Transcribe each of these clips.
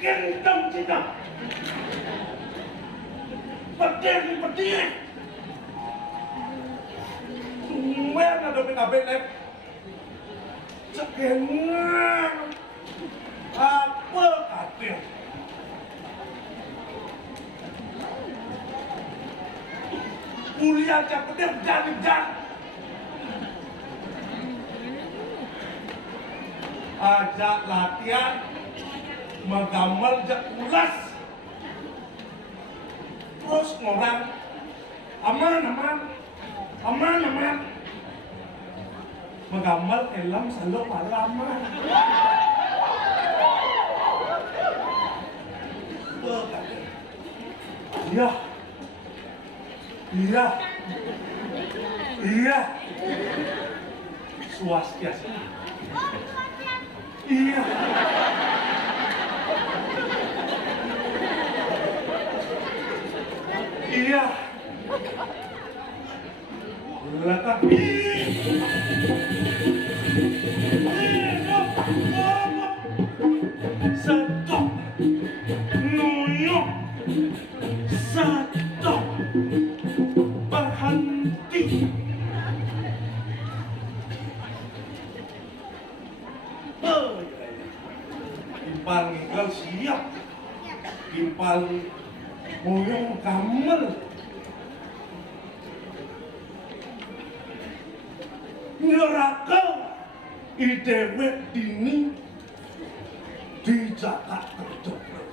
Ken dong kita. Petir. Sumber ada PKB lep. Cekengan. Apa katil? Kuliah cak petir jangan. Ajak latihan menggambar jak ulas terus ngorang aman menggambar elam selalu palaman iya swastiastu iya tetapi stop nuyuk stop berhenti kapal moyong kamel neraka idewek dini di Jakarta terjebak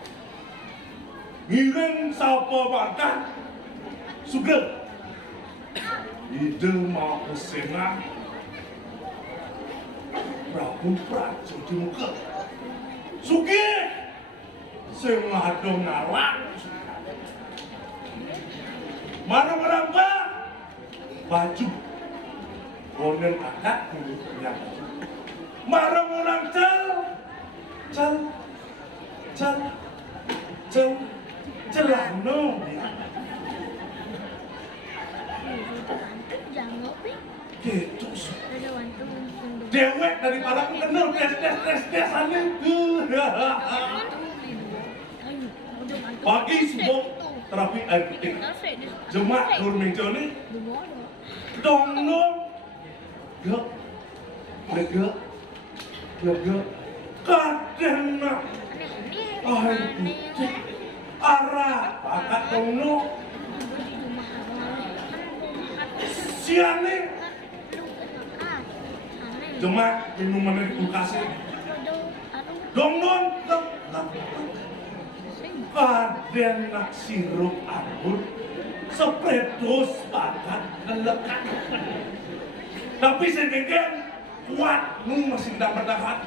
ngiring sapa makan sugeng ide mau kesenang Prabu Prajogi muka sugih sing ngado ngalak marang-marang baju bonen akak yang marang-marang celano gitu dewek dari para kenal des-des-des-desane pagi semua terapi air putih jemak durmingjo ini dong gek kadena air putih arah pakat dong siane jemak minuman di kulkas dong kadena sirup anggur sepredos pakat ngelekat tapi sedikit kuat nu masih tidak bertahan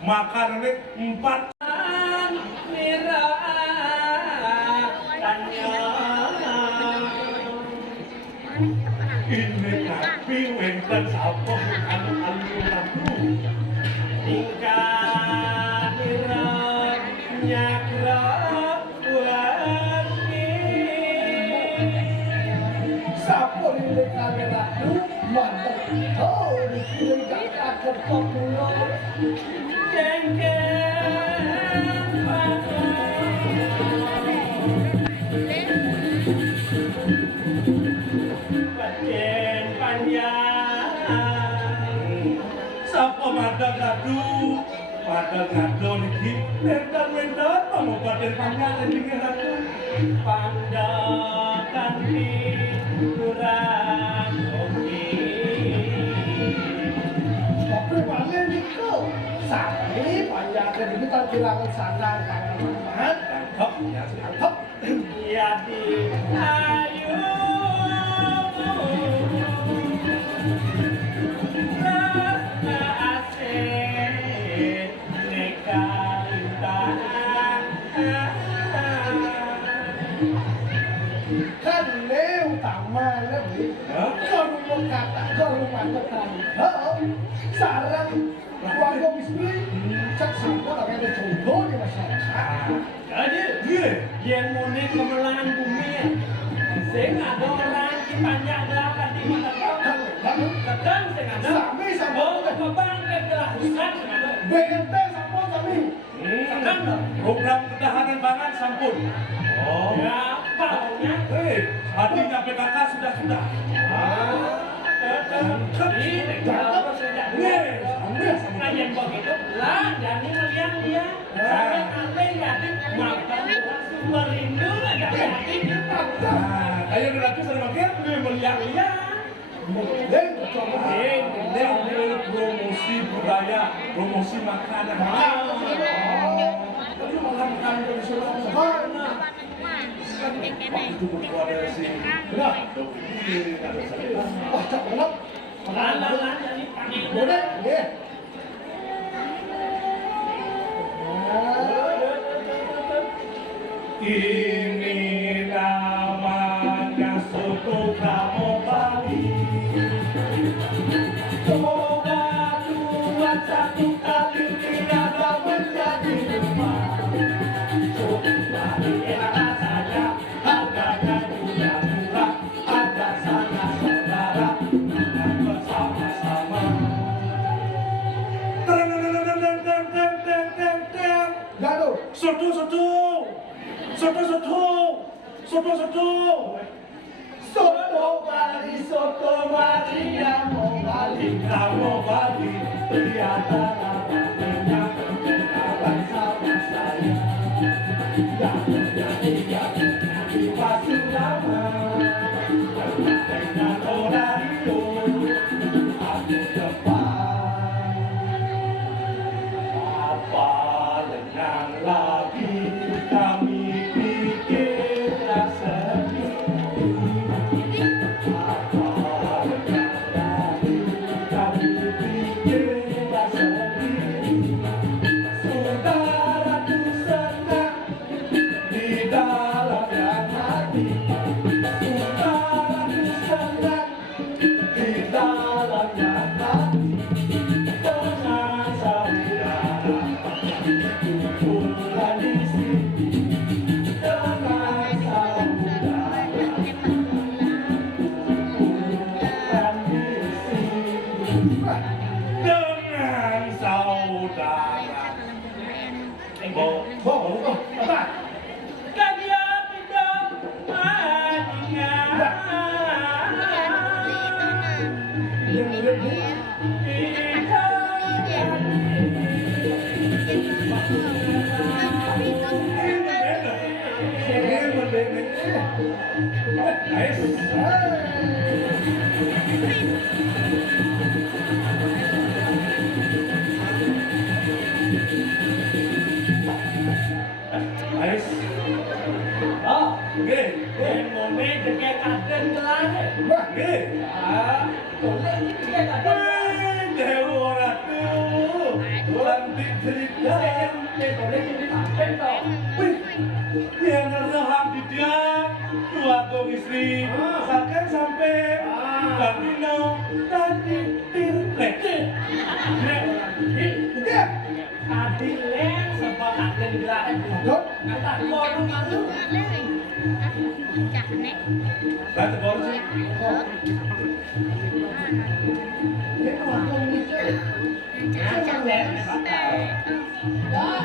makanannya 4 ini tapi wenten sapa anu tingkah nira nyakra wani Sapo ini kamera tu mantap. Oh, ini kakak kepopulo. Paten panjang sapa madang ngado iki mendan mau badan panjang iki ratu pandakan di kurang oke Tapi paling itu sami panjang ini tak kehilangan sandang tangan manfaat. tangkap ya tangkap ya di ayu Kan leu utama lebih. Kau rumah kata, kau rumah kata. Oh, sarang warga miskin. Cak sama orang ada contoh di masyarakat. jadi yang mudik kemelangan bumi ya saya ada orang di panjang gerakan di mata Lalu, kadang saya ada sami sama oh kebang ke gerakan BNT sama kami. kadang dong program ketahanan pangan sampun oh ya baunya hatinya PKK sudah ini kalau sejak yang begitu lah jadi melihat dia saya aneh jadi makan sumber rindu aja jadi nah kayak berarti sering makin melihat-lihat Dan coba. promosi budaya, promosi makanan. Tadi makan makanan tradisional. Itu berbuat dari sini. Benar. Wah, cak banget. Lalan jadi Boleh, ya. Ini namanya soto kamu Bali. Semoga Tuhan satu kali tiada menjadi lupa. Soto Bali enak rasanya, harganya juga murah. Ada sana saudara, makan bersama-sama. Gaduh. Soto. Soto Bali yang mau Bali. Kamu Bali, Tiada namanya kenalan sama saya. Jangan jadi aku depan. Apa yang lagi kami bikin sedih? Apa yang lagi kami bikin sedih? Saudaraku senang di dalamnya hati. Saudaraku senang di dalamnya hati. Dengan saudara kumpulkan di sini. Dengan saudara kumpulkan di sini. Dengan saudara. Apa? Kaya hidup hanya Oh, yang ngomel jeket aden gelar. Ah, boleh ni jeket aden. Boleh jadi aden tau. Yang ngeraham di dia keluarga istri sakan sampai Bandino tadi tirlek Adilen sebab aden gelar. Kata orang malu. Kata baru sih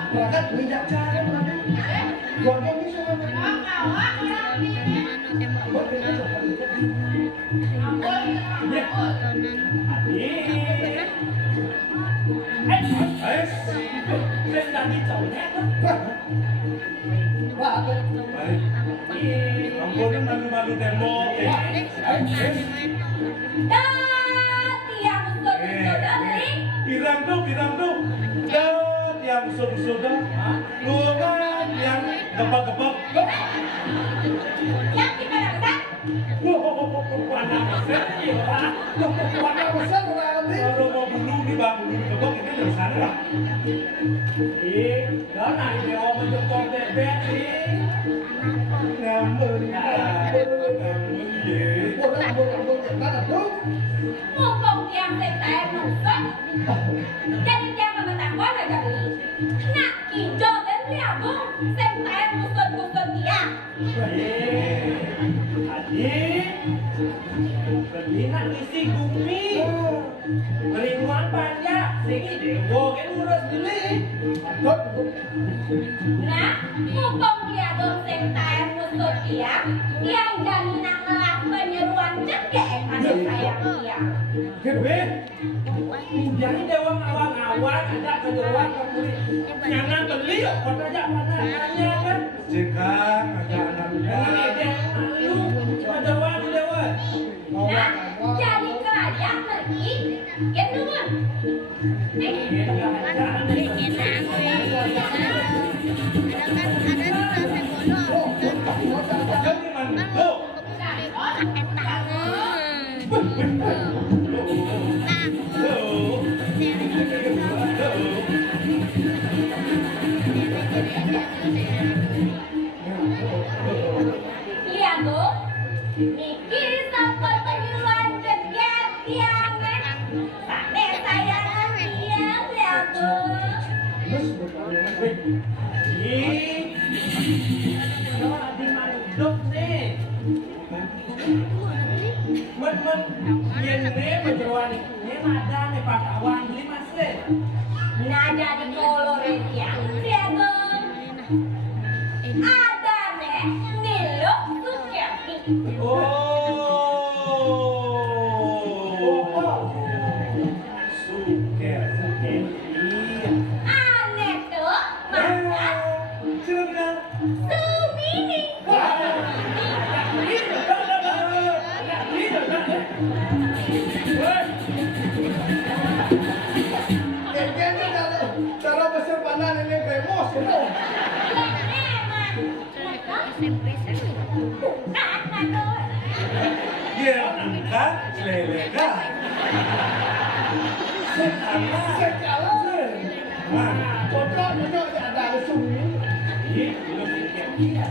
Berangkat bijak cara berangkat. Keluarga bisa Ais Sen tadi cowoknya baik ampunin malu-malu tembok pirang tuh dan yang sudah lungan yang gebak-gebak anak besar ya Pak. warna besar kurang lebih. kalau mau bunuh di bang bunuh gebak itu dari sana lah Đó này thì ông cho con đẹp bé đi. ngambel Bukan cerita itu. Một công trang tiền tệ nổ xuất. Cho nên trang mà tặng quá là gặp ý. Nạ kỳ cho đến lẻo cũng xem tệ một tuần gì à. Beli nak isi bumi. Beli uang banyak. Sini dewo kan urus beli. Nah, một công dia được xem tệ một tuần dia. Yang dan nak ngelak penyeruan cekek pada saya dia. Weh, jadi dewa awang-awang ada penyeruan beli. Jangan beli kok pada aja pada nanya kan. jekan ada anak Jangan muda ide malu. Ada uang dewa. Nah, jadi kerajaan lagi. Ya teman. jadi mantu Iya tuh, mikir sampai penyuluhan ceket yang sampai saya diam ya tuh. Nó đi mang đúc nè. Mình nhìn nè mà jual nè mà ada nè pak awang beli mas nè. Nada di kolorin yang dragon. Ada nih, niluk tuh siapa? suker Aneh tuh, makan silakan sumini. Beli rồi đó. lele kan. Sekala. Sekala. Nah, Cocok ada sunyi. Ini belum dikira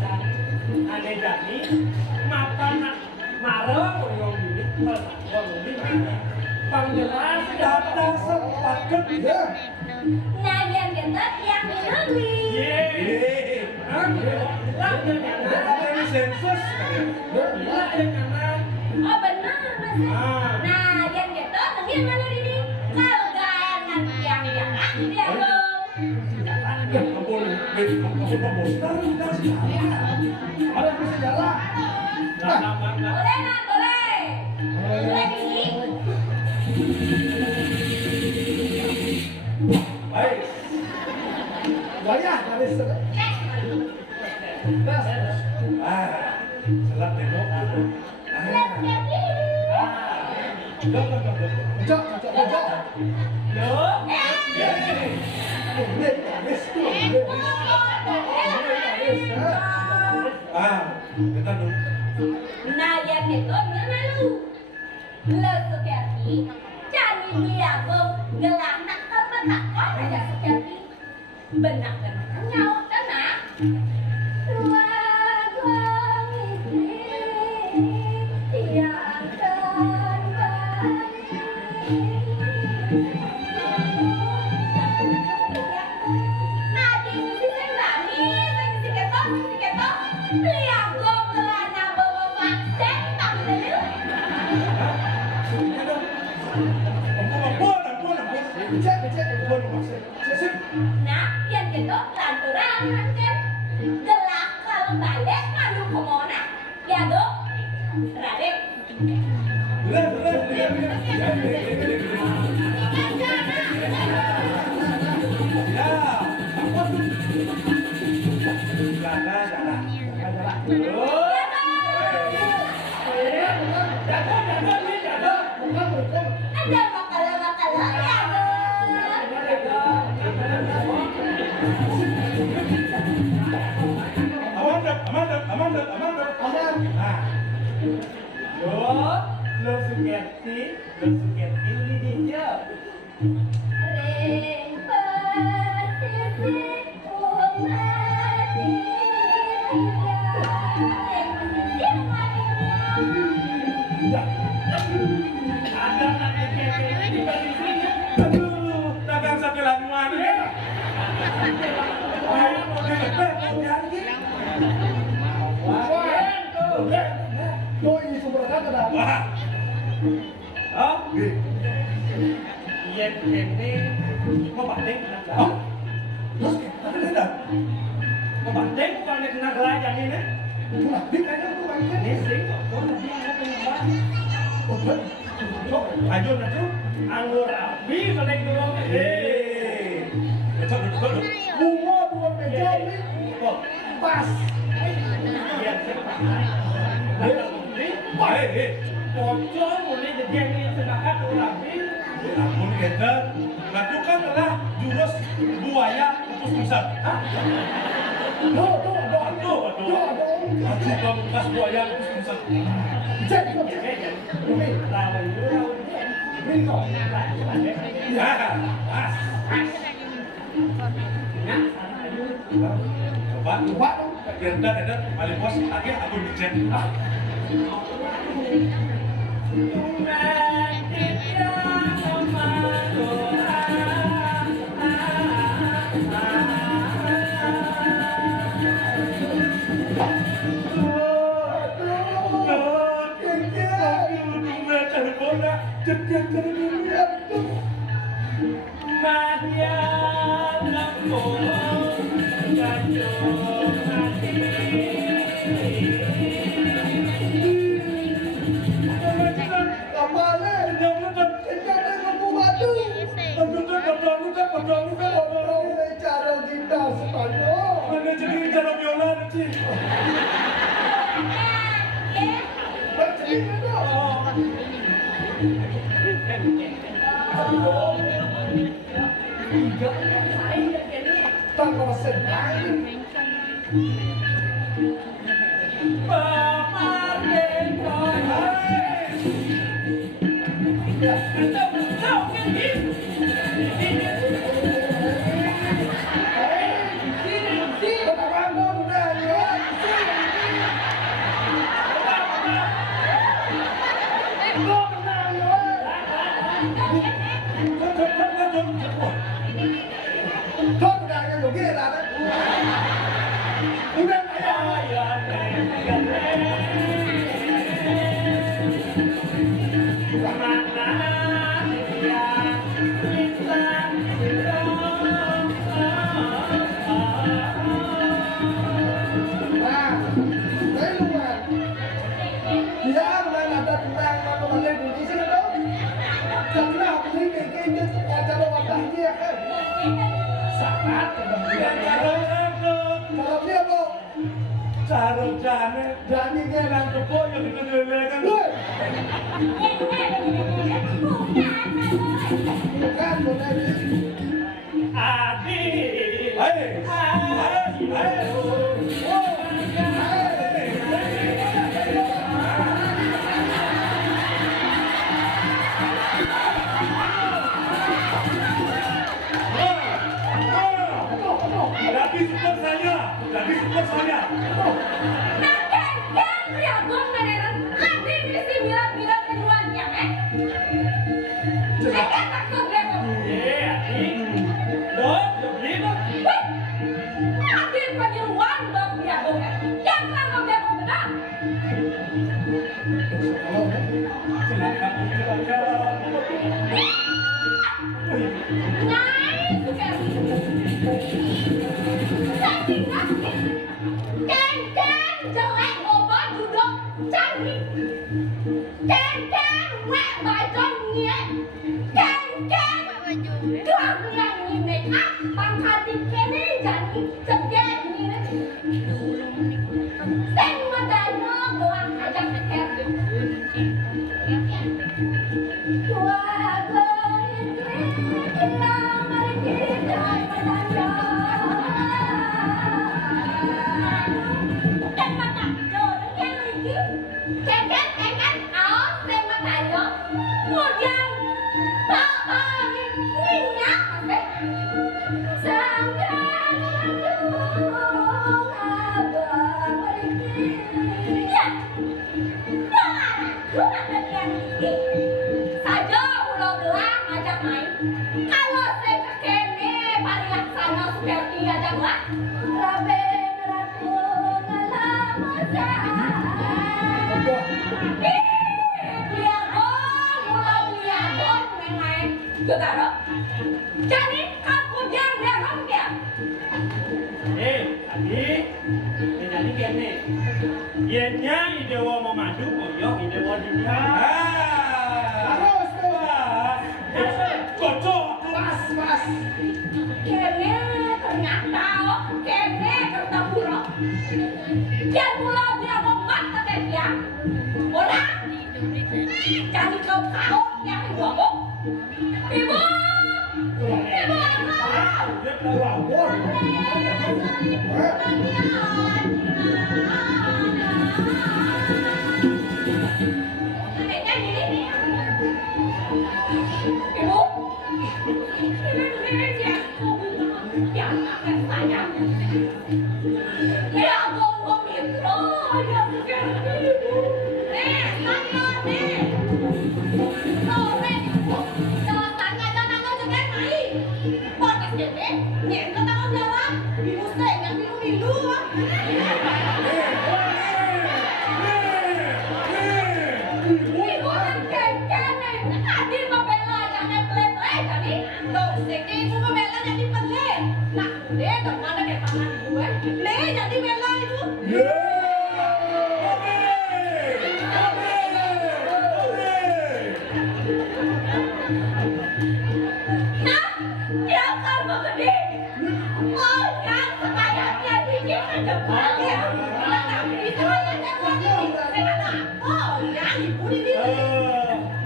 ada jadi makan marah orang ini orang ini panggilan datang sepaket ya. Nah yang gendut yang lebih. Yeay. Apa ini sensus? Oh benar mas. Nah yang gendut mungkin mana ini kalau gangan yang jangan dia belum. Ya ampun, maksud Pak Bos. Ada bisa jalan. Boleh nak boleh. Boleh ini. Baik. Banyak dari sana. Tes. Selat tengok. Cocok. Ya. Kita dulu. Nah yang gendut mana lu? Lu Sukiyati cari dia bang gelanak sama takon aja Sukiyati. Benak dan nyawa tanah. Nah, yang gitu lanturan kan gelak kalau balik malu kemana ya dong Radik ada makalah ya Lo Sukiyati ini dia. Ada nanti kepeng di balik sini. Aduh, dagang sate lamuan ya. Doi sumber kata dah. Wah. Oh, iya ini mau banting Oh. Terus tapi tidak. mau banting bukan kena gelajang ini. Nah, di kayaknya tuh Ini mainnya. sih, kok nanti ada penyembahan. Betul. Lanjut lanjut. Anggur rabi balik dulu. Betul. Bunga bukan meja ini. Kok Pas. dia cepat. Ada bukti. Baik. Bocor mulai jadi yang sedangkan rabi. Ampun kita, lakukan adalah jurus buaya pupus pusat. Tuh. Maju pamungkas buaya pupus pusat. Cek. Ini lawan dulu. Ini kok. Ya, pas. Coba, Coba dong. kita paling bos, akhirnya aku dicek. Kembali. Kencangnya ngomong batu. Cara kita sepanjang. Bercerita dong. Tak konsen lain. Bapak Betul kan gitu. Sarung jane, jane ke nang kepo yo dikelelekan. Bukan, bukan. Adi. Hei, jadi super saya, jadi super saya. Jadi aku biar kamu dia. Adi, jadi kene. Yennya idewa mau maju, koyo idewa dunia. Terus, Cocok. pas. Kene ternyata kene ketemu roh. Yang pulau dia ngomong kata dia. Orang jadi kau tahu yang ngomong. Ibu.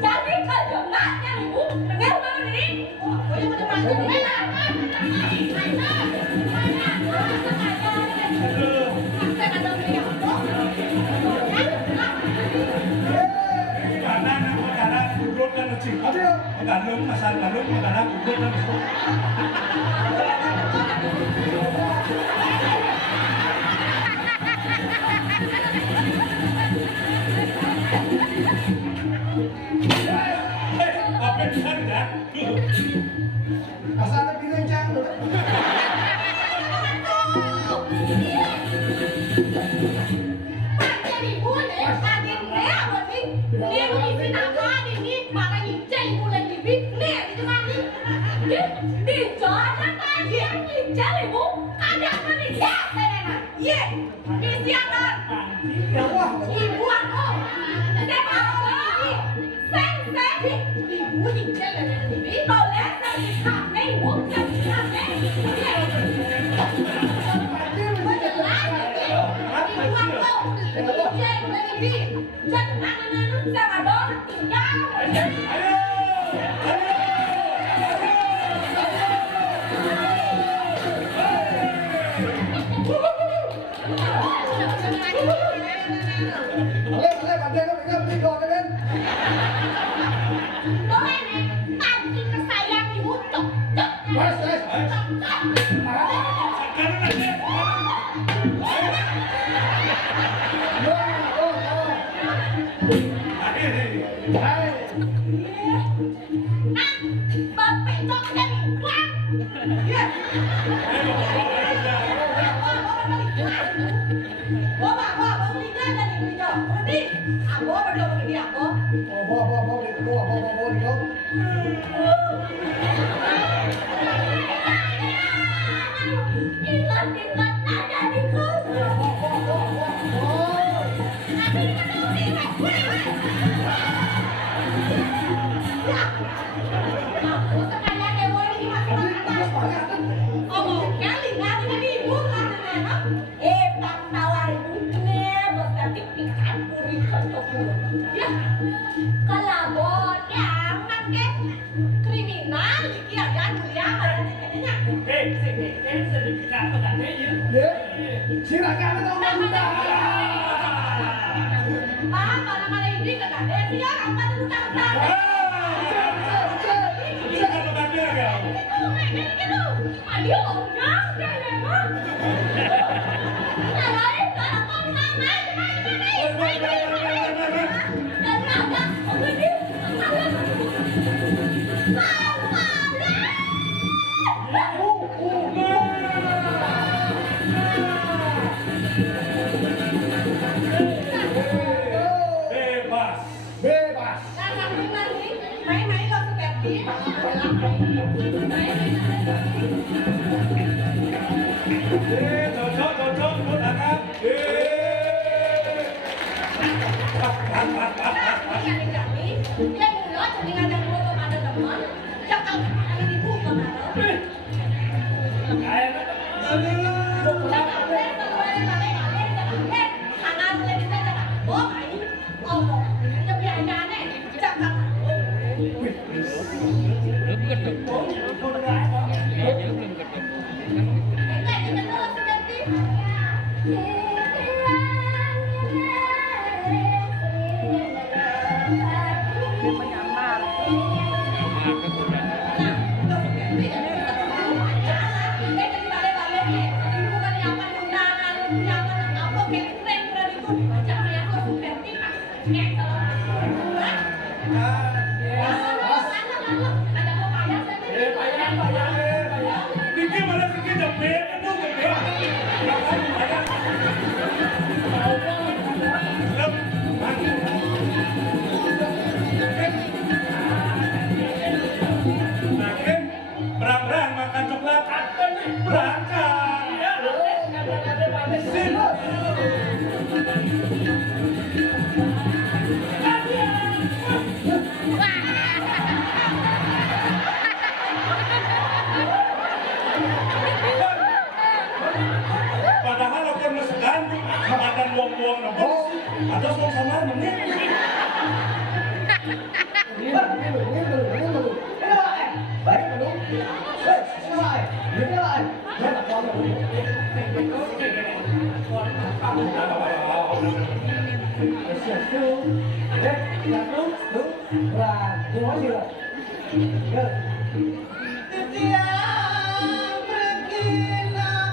Jadi kalau maknya ibu dengar mana ini? Boleh macam-macam cik. Aduh. Gandum, masalah gandum, makanan uduk dan itu. Apa yang bisa kan? Asal ada piring cang. Jadi buat ya, tadi nih apa nih? Nih mesti nama ini mana hijau bulan ini? Nih itu mana? Di jalan tadi hijau ibu ada apa nih? Ya, saya ye, mesti ada. Wah, Ibu aku, saya mau lagi. Sen, ibu hijau ini. Boleh saya kafe ibu kafe. boleh, pandai kan, pegang tidur kan? Wes, wes. Ingat nada di kriminal, ya mulia, sertifikat petani ya. Silakan atau enggak? kalau mana ini kagak ada dia apa itu utang-utang. Aduh, nyang deh memang. Alay, kalau kau mau naik. Dan ada, begini, Bebas. Bebas. main-main lo seperti Cocok, angkat. yang mula jadi ngajak gua kepada teman jangan ada di buku kemarin Dikit mana sedikit jepit, itu jepit. Berang-berang makan coklat. Berangkat. Sip. Padahal aku mesegan, makan buang-buang nopo. Ada suasana menit. Baik, Setiap berkilah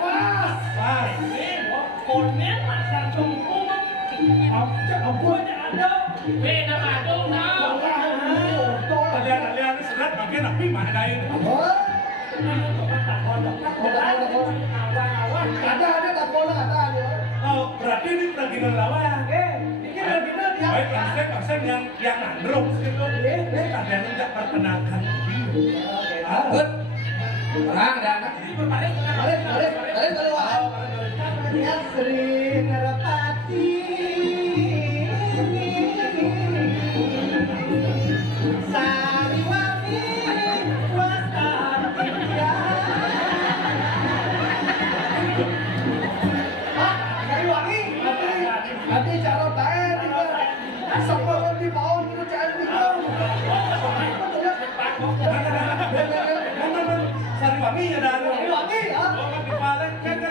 Pas. Pas. Konen masa tunggu Ampun. ada beda madung tau Alian serat pakai napi mana lain. Ada tak boleh ada. Oh, berarti ini peraginan lawan. Baik pasien yang nandrong gitu. Ada yang enggak perkenalkan. Good. Orang ada anak. Balik keluar. Sri Narapati. Sariwangi Wastantia. Sariwangi, nanti cara tae semua di bawah kerjaan kita. Sariwangi ya dah. Sariwangi ya. Oh, kan kepala kan beda.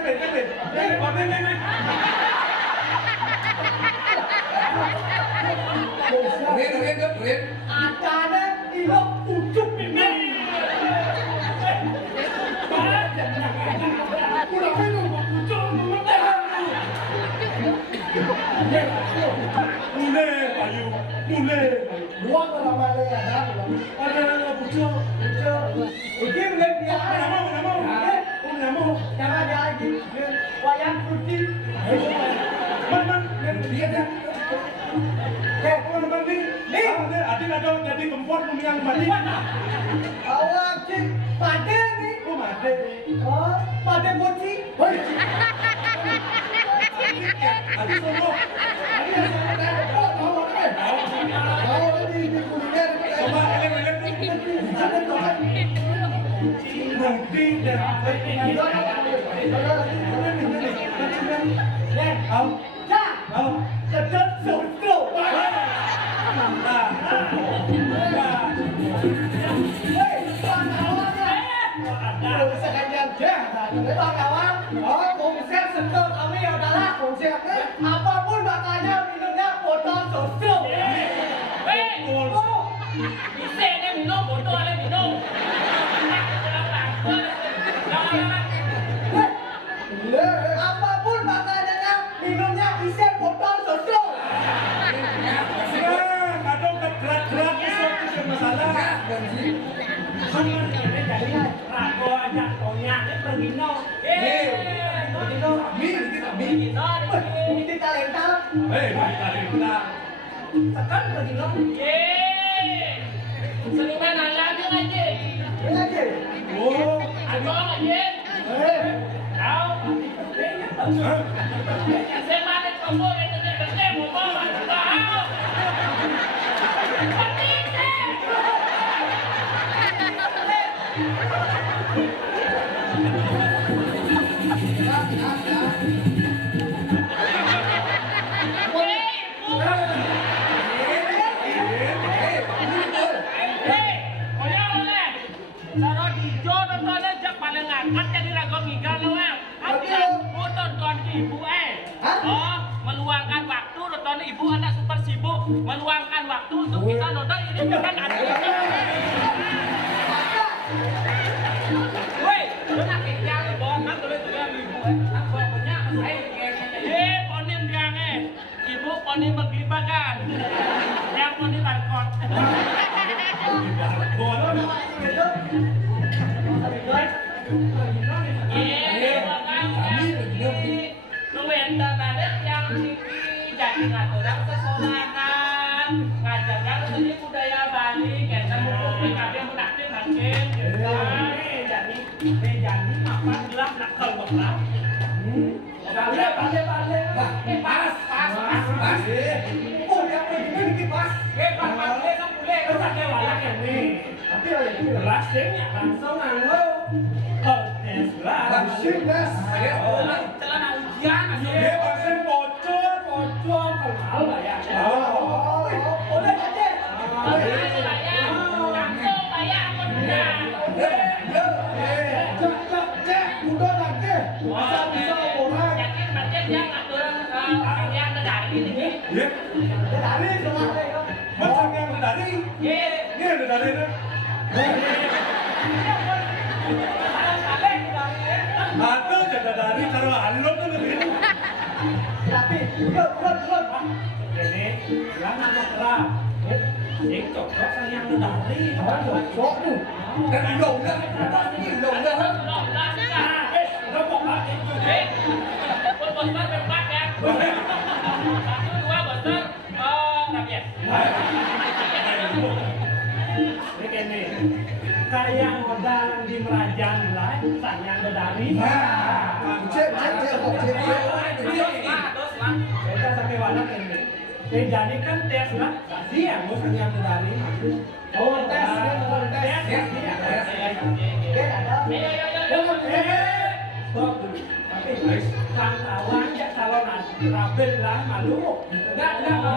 Ini. Duit. Adanya ilok ujuk ini. Kurang minum ujuk Mule, payu. Dua kalau malah ada. Ada bujuk. Ini mulai dia. Mana mau? Jangan ada lagi. Wayang putih. Man. Dia dah. Man ni. Adik ada jadi kempot yang mati. Awak cik pada ni. Oh, mati. Oh, pada putih. Hei. Adik sono. Ini yang saya nak tahu kan. Tahu ini kuliner. Coba elem ni. Jangan tahu. Nanti dan Sedap sutro. Apapun makanya minumnya botol sutro. bisa ini minum bodoh ada minum Apapun makanannya, minumnya isi botol sutro. kadang gerak-gerak itu masalah. rago aja konyak pergi no Bukti talenta. Kita Tekan pergi no. seniman lagi aja Ini aja. oh, ada aja tahu saya mana kamu itu dia bertemu bawa tahu meluangkan waktu nonton ibu anak super sibuk meluangkan waktu untuk kita nonton ini bukan ada woi lu nak kejar ibu kan boleh juga ibu aku punya saya ponin diange ibu ponin berlibakan yang ponin barcode jadi ngaturan sekolahan ngajarkan seni budaya Bali kita buku PKB menakdir makin jadi apa bilang nakal banget balik pas oh yang ini dikit pas pas boleh kan boleh kan pakai walak yang ini tapi kelasnya langsung nanglo tes lah celana ujian dia pasien bocor. kalau bayar Boleh aja. langsung bayar aku Cek, udah nanti. Bisa orang. yakin macet yang aturan yang dari ini. Ya, Dari sama ada ya. macam yang dari. Ye. Ini ada dari ini. Atau jadi dari kalau alot tuh begini. Tapi bukan. Jadi, yang nama kerap. Sing cocok sama yang dari. Cocok tuh. Dan indong dah. Indong dah. Nó một bát đi chú thế. Con bột sắtเป็นbát nha. Dua bột sắt đặc biệt. Ini kene. Kayak dalang di Merajan lah, sayang dari. Cek kok cek. Terus lah. Kita sampai mana kene. Jadi kan tes lah, siang gue sayang dari. Oh, tes. Stop dulu. Tapi kawan ya calon rabel lah malu. Enggak.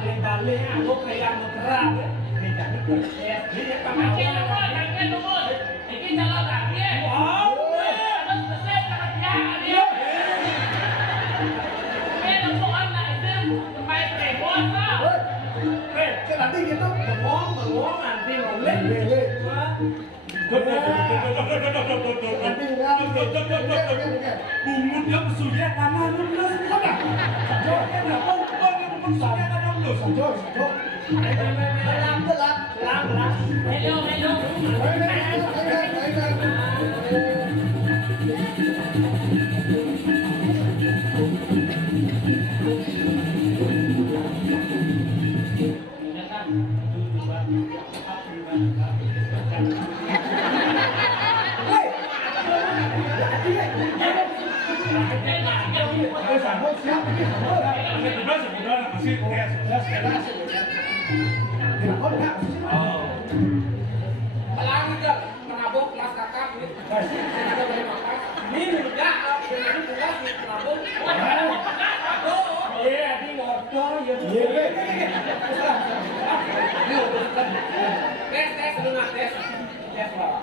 Ini balik aku kayak meterap. Ini jadi proses. Ini pengalaman. Ini jalan lagi. Wow. Terus selesai kerja dia. Ini untuk anak itu sampai repot lah. Nanti gitu. Bengong nanti boleh. Bumutnya bersulia karena lulus. Kenapa bersulia karena lulus? Sebetulnya masih Pelangi dah. Menabung kelas kakak ni. Ini mudah. Ini mudah. Menabung. Iya, di motor ya. Tes dengar tes. Tes lah.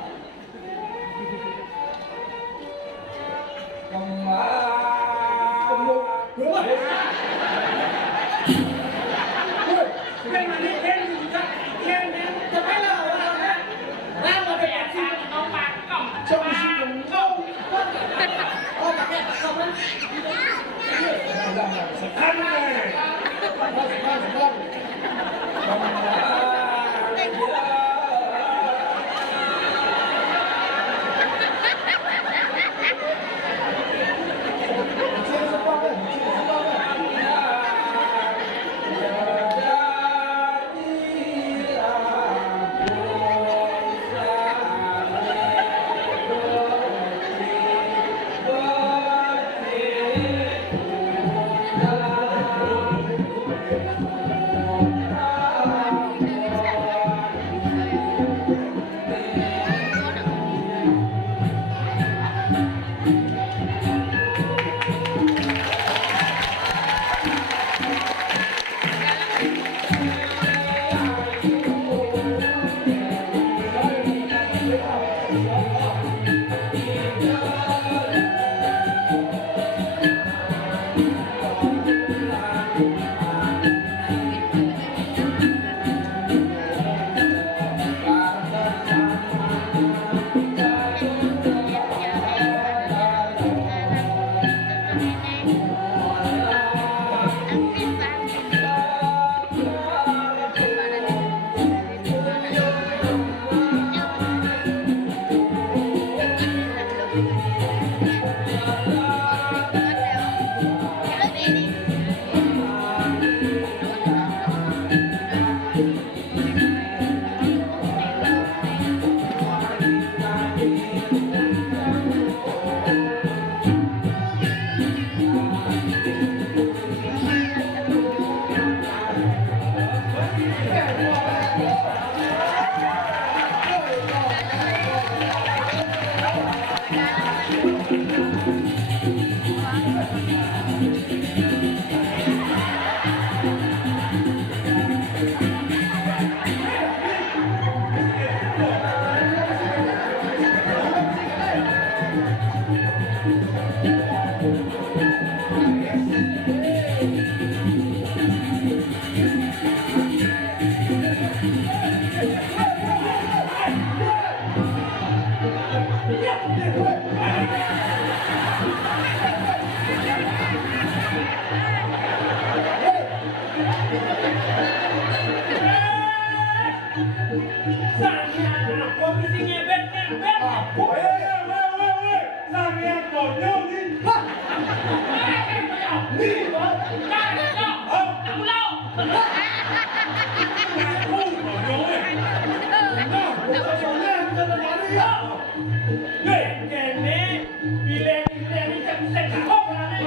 Sanya anak komisi ngebet. Sang yang konyol ni. Aku konyol Kene pilih-pilih cek kok ane.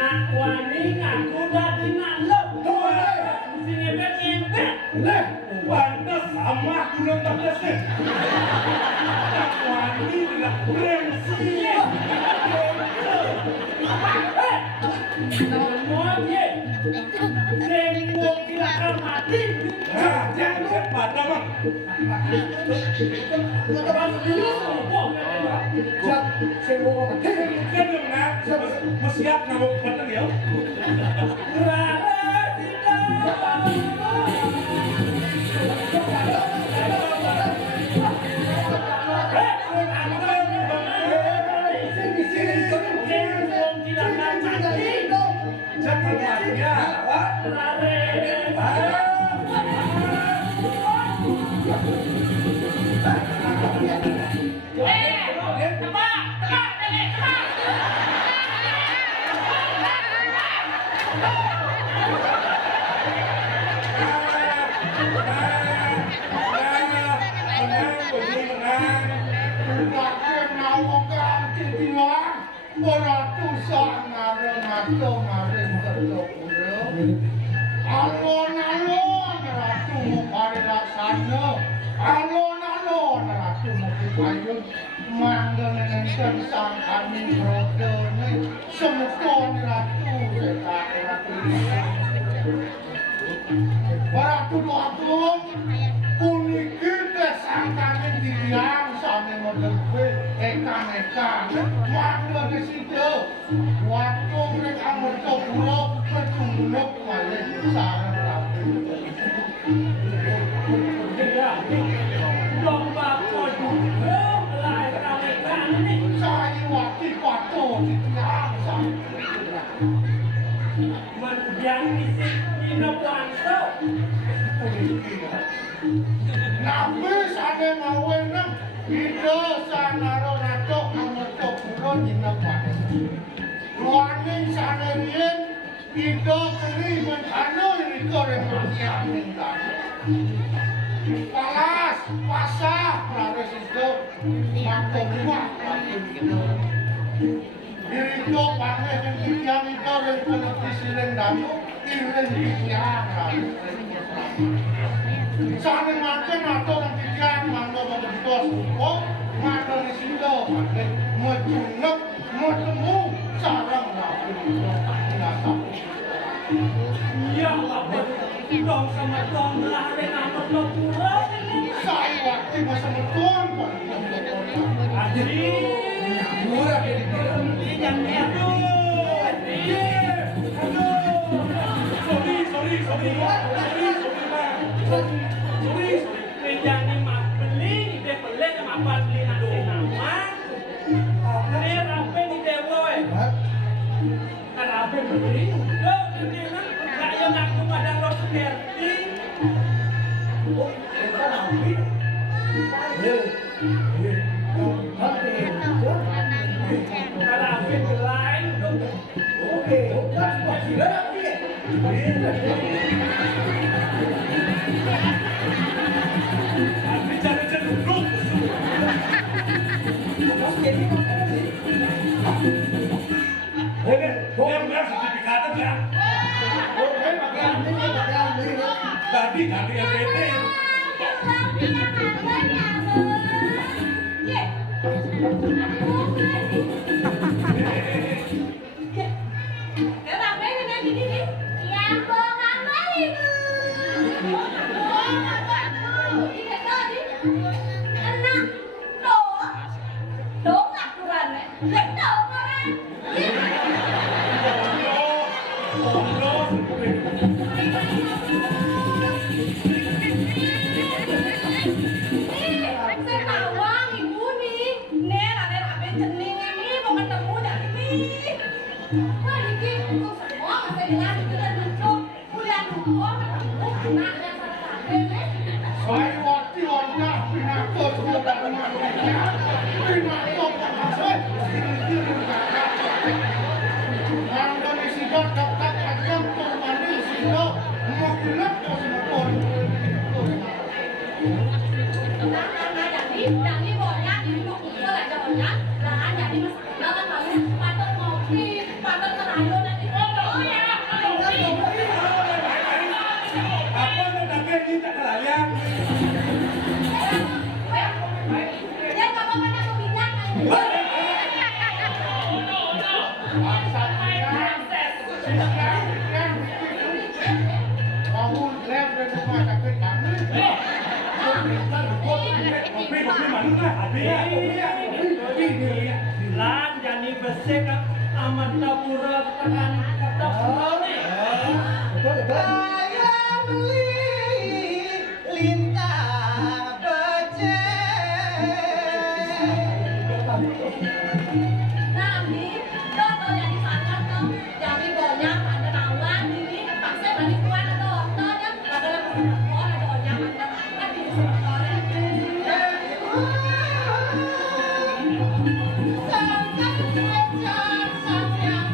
Nak wani ngaku dadi nalep. Mesti ngebet. Pantas sama guna tak biasa. Wani tidak bremsi. Semua ye. Semua kira akan mati. Jangan cepat bang. Kan dong nak. Siap nak buat dia. Alon-alon ratu mukari laksana, alon-alon ratu mukipayun, mangganan sang kami rodone, semukon ratu setak ratu. Ratu doatung, puniki sang kami didiang sami model ekan-ekan, mangganan situ, watung rek amercok urok, pecunduk balik sarang rapi. Lomba kodok melahirkan ini. Saya waktu pato di tiang saya. Mendiang isi minum langsung. Nabi sana ngawenang ide sanaro rato amercok urok jinap balik. Luaning sana rien ide keri menano riko remasianing tadi. Palas, pasah, laris itu makan rumah, makan itu. Diriko pangai dan tiang itu dan peneliti siling damu, iring tiang laris. Sana makan atau dan tiang mangga membentuk suku, mangga di situ, makan mencunuk, metemu, sarang laris. Ya Allah, dong sama dong melahirkan amat lokurang ini. Saya waktu masa betul, Pak. Adri, Murah jadi jangan aduh. Sorry. Jangan mak beli, dia beli sama beli. Malapit ke lain dong. Oke, kan gila tapi ya. Tapi jangan cenderung. Mas jadi apa sih? Dia bilang sertifikatnya ya. Oke, pakai anjing ya, pakai anjing ya. Tadi kami LPT. Saya waktu warga pinako sudah mengamalkan pinako pasal anda misikat dapat akan korban sehingga makilat kosmopol. Jadi bolanya ini mau kumpul aja bolanya, lahan jadi masalah kan lalu patut ngopi, patut terayu nanti oh ya. Apa yang tapi ini tak kelayan. Dia kamu mana kebilang Kamu lem dan rumah sakit kami. Kopi mana lah? Habis. Lan jadi besek amat tapura tekan kata nih. Betul, betul. Ayah beli lintah becek. Nanti kalau yang di sana tuh jadi bolanya ada nawan ini paksa balik kuat atau orangnya ada yang ada bolanya ada di sekolah. Sampai kejar sayang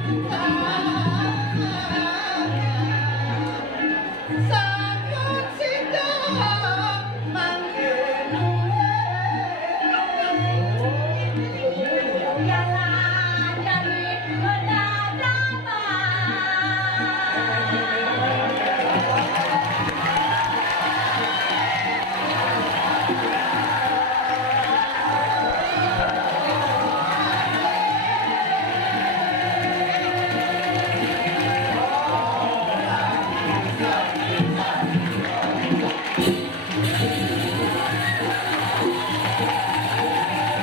Sambut sidang manggil Jangan jadi berdapat.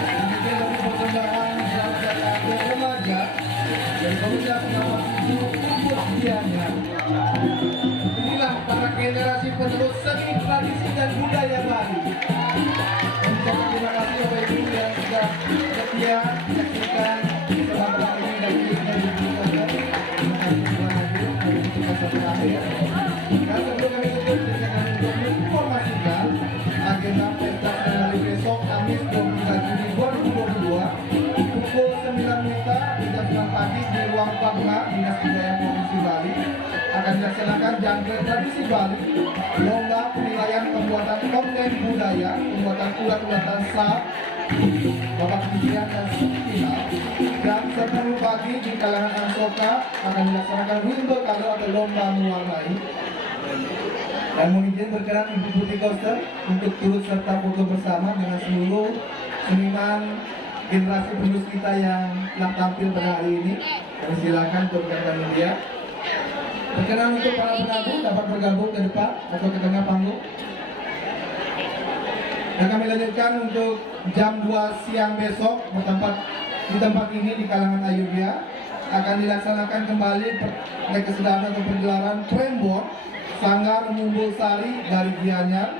Demikian tadi persembahan Jakarta remaja dari Pemuda Pengawas Ibu Kumpul Gianyar. Inilah para generasi penerus seni, tradisi dan budaya Bali. Ucap terima kasih Bapak Ibu yang sudah setia menyaksikan persembahan ini dan kita diberikan. Terima kasih Tuhan Hadir dari pasal terakhir. Dan sebelum kami tutup, saya akan untuk menginformasikan agenda pesta hari besok Kamis 23 Juni 2022 pukul 9 WITA di jam 9 pagi di ruang Bangga Dinas Kebudayaan Provinsi Bali akan dilaksanakan jangkar tradisi Bali, lomba penilaian pembuatan konten budaya, pembuatan ulat-ulatan sah, babak ujian dan final. Jam 10 pagi di kalangan Ansoka akan dilaksanakan Wimble Kado atau lomba mewarnai. Dan mohon izin berkenan Ibu Putri Koster untuk turut serta foto bersama dengan seluruh seniman generasi penerus kita yang telah tampil pada hari ini. Kami silakan untuk rekan media. Berkenan untuk para penabung dapat bergabung ke depan atau ke tengah panggung. Dan kami lanjutkan untuk jam 2 siang besok di tempat ini di kalangan Ayubia akan dilaksanakan kembali kesudahan atau pergelaran Prembon Sanggar Mumbul Sari dari Gianyar.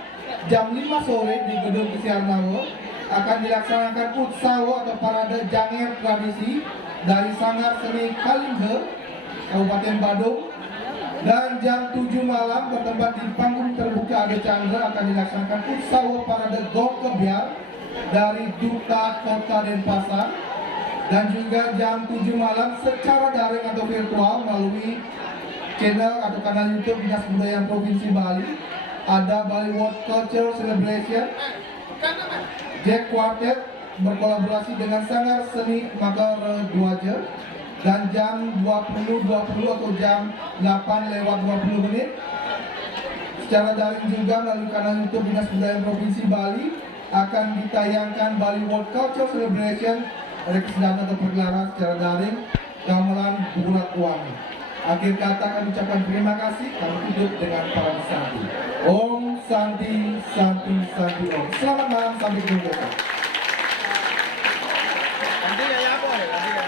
Jam 5 sore di Gedung Kesiarnawo akan dilaksanakan Utsawo atau Parade Janger Tradisi dari Sanggar Seni Kalinghe, Kabupaten Badung. Dan jam 7 malam bertempat di panggung terbuka Ade Chandra akan dilaksanakan Utsawo Parade Gong Kebiar dari Duta Kota Denpasar. dan juga jam 7 malam secara daring atau virtual melalui channel atau kanal YouTube Dinas Kebudayaan Provinsi Bali. Ada Bali World Culture Celebration. Jack Quartet berkolaborasi dengan Sanggar Seni Makar Dwaja, dan jam 20.20 atau jam 8:20 secara daring juga melalui kanal YouTube Dinas Kebudayaan Provinsi Bali akan ditayangkan Bali World Culture Celebration, representasi atau pergelaran secara daring gamelan Bulat Wangi. Akhir kata kami ucapkan terima kasih. Kami tutup dengan para santi. Om Santi Santi Santi Om. Selamat malam, sampai jumpa besok. Nanti ya apa ya? Nanti ya.